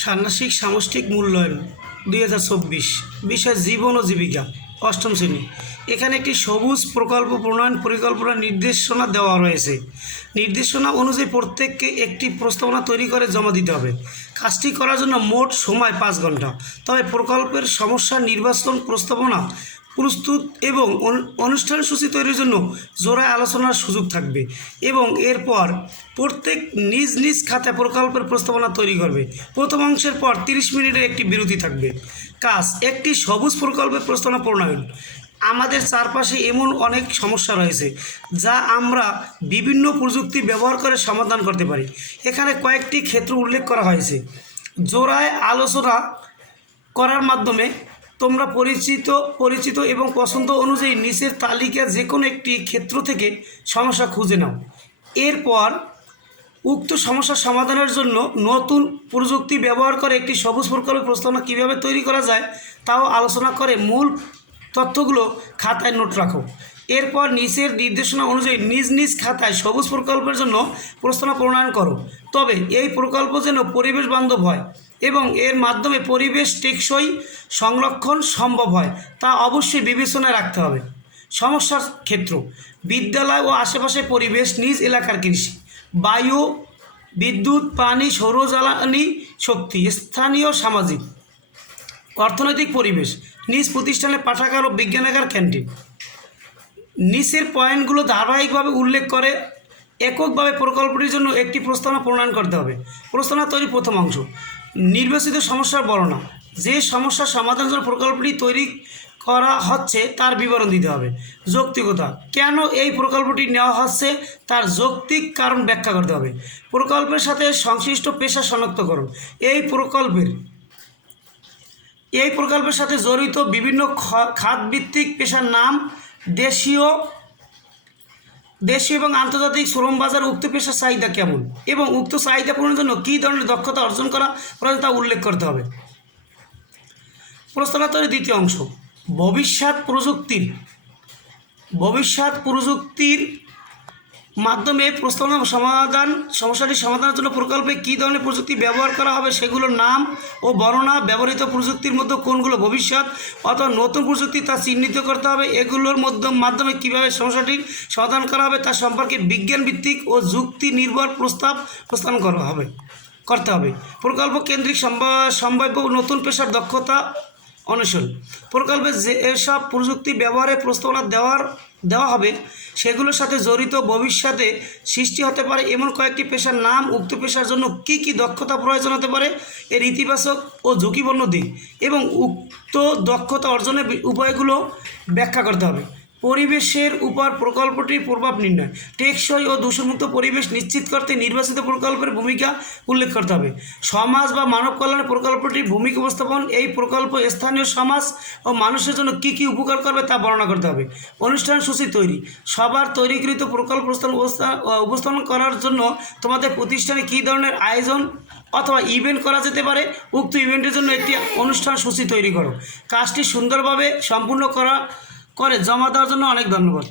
ষান্মাসিক সামষ্টিক মূল্যায়ন 2024 বিষয় জীবন ও জীবিকা অষ্টম শ্রেণী। এখানে একটি সবুজ প্রকল্প প্রণয়ন পরিকল্পনা নির্দেশনা দেওয়া রয়েছে। নির্দেশনা অনুযায়ী প্রত্যেককে একটি প্রস্তাবনা তৈরি করে জমা দিতে হবে। কাজটি করার জন্য মোট সময় 5 ঘন্টা। তবে প্রকল্পের সমস্যা নির্বাচন, প্রস্তাবনা প্রস্তুত এবং অনুষ্ঠান সূচি তৈরির জন্য জোড়ায় আলোচনার সুযোগ থাকবে এবং এরপর প্রত্যেক নিজ নিজ খাতায় প্রকল্পের প্রস্তাবনা তৈরি করবে। প্রথম অংশের পর 30 মিনিটের একটি বিরতি থাকবে। কাজ: একটি সবুজ প্রকল্পের প্রস্তাবনা প্রণয়ন। আমাদের চারপাশে এমন অনেক সমস্যা রয়েছে যা আমরা বিভিন্ন প্রযুক্তি ব্যবহার করে সমাধান করতে পারি। এখানে কয়েকটি ক্ষেত্র উল্লেখ করা হয়েছে। জোড়ায় আলোচনা করার মাধ্যমে তোমরা পরিচিত এবং পছন্দ অনুযায়ী নিচের তালিকা যে কোনো একটি ক্ষেত্র থেকে সমস্যা খুঁজে নাও। এরপর উক্ত সমস্যা সমাধানের জন্য নতুন প্রযুক্তি ব্যবহার করে একটি সবুজ প্রকল্পের প্রস্তাবনা কীভাবে তৈরি করা যায় তাও আলোচনা করে মূল তথ্যগুলো খাতায় নোট রাখো। এরপর নিচের নির্দেশনা অনুযায়ী নিজ নিজ খাতায় সবুজ প্রকল্পের জন্য প্রস্তাবনা প্রণয়ন করো। তবে এই প্রকল্প যেন পরিবেশ বান্ধব হয় এবং এর মাধ্যমে পরিবেশ টেকসই সংরক্ষণ সম্ভব হয় তা অবশ্যই বিবেচনায় রাখতে হবে। সমস্যার ক্ষেত্র: বিদ্যালয় ও আশেপাশের পরিবেশ, নিজ এলাকার কৃষি, বায়ু, বিদ্যুৎ, পানি, সৌর জ্বালানি শক্তি, স্থানীয় সামাজিক অর্থনৈতিক পরিবেশ, নিজ প্রতিষ্ঠানের পাঠাগার ও বিজ্ঞানাগার, ক্যান্টিন। নিচের পয়েন্টগুলো ধারাবাহিকভাবে উল্লেখ করে এককভাবে প্রকল্পটির জন্য একটি প্রস্তাবনা প্রণয়ন করতে হবে। প্রস্তাবনা তৈরি প্রথম অংশ: নির্বাচিত সমস্যার বর্ণনা। যে সমস্যার সমাধানের জন্য প্রকল্পটি তৈরি করা হচ্ছে তার বিবরণ দিতে হবে। যৌক্তিকতা: কেন এই প্রকল্পটি নেওয়া হচ্ছে তার যৌক্তিক কারণ ব্যাখ্যা করতে হবে। প্রকল্পের সাথে সংশ্লিষ্ট পেশা শনাক্তকরণ। এই প্রকল্পের সাথে জড়িত বিভিন্ন খাতভিত্তিক পেশার নাম, দেশীয় এবং আন্তর্জাতিক শ্রম বাজার উক্ত পেশার চাহিদা কেমন এবং উক্ত চাহিদা পূরণের জন্য কী ধরনের দক্ষতা অর্জন করা প্রয়োজন তা উল্লেখ করতে হবে। প্রস্তাবনা তৈরির দ্বিতীয় অংশ: ভবিষ্যৎ প্রযুক্তির মাধ্যমে সমস্যাটি সমাধানের জন্য প্রকল্পে কী ধরনের প্রযুক্তি ব্যবহার করা হবে সেগুলোর নাম ও বর্ণনা। ব্যবহৃত প্রযুক্তির মধ্যে কোনগুলো ভবিষ্যৎ অথবা নতুন প্রযুক্তি তা চিহ্নিত করতে হবে। এগুলোর মাধ্যমে কীভাবে সমস্যাটির সমাধান করা হবে তা সম্পর্কে বিজ্ঞানভিত্তিক ও যুক্তি নির্ভর প্রস্তাবনা করতে হবে। প্রকল্প কেন্দ্রিক সম্ভাব্য নতুন পেশার দক্ষতা অন্বেষণ। প্রকল্পে যেসব প্রযুক্তি ব্যবহারের প্রস্তাবনা দেওয়া হবে সেগুলোর সাথে জড়িত ভবিষ্যতে সৃষ্টি হতে পারে এমন কয়েকটি পেশার নাম। উক্ত পেশার জন্য কী কী দক্ষতা প্রয়োজন হতে পারে, এর ইতিবাচক ও ঝুঁকিপূর্ণ দিক এবং উক্ত দক্ষতা অর্জনের উপায়গুলো ব্যাখ্যা করতে হবে। পরিবেশের উপর প্রকল্পটির প্রভাব নির্ণয়। টেকসই ও দূষণমুক্ত পরিবেশ নিশ্চিত করতে নির্বাচিত প্রকল্পের ভূমিকা উল্লেখ করতে হবে। সমাজ বা মানব কল্যাণে প্রকল্পটির ভূমিকা উপস্থাপন। এই প্রকল্প স্থানীয় সমাজ ও মানুষের জন্য কী কী উপকার করবে তা বর্ণনা করতে হবে। অনুষ্ঠান সূচি তৈরি। সবার তৈরিকৃত প্রকল্প উপস্থাপন করার জন্য তোমাদের প্রতিষ্ঠানে কী ধরনের আয়োজন অথবা ইভেন্ট করা যেতে পারে, উক্ত ইভেন্টের জন্য একটি অনুষ্ঠান সূচি তৈরি করো। কাজটি সুন্দরভাবে সম্পূর্ণ করে জমা দেওয়ার জন্য অনেক ধন্যবাদ।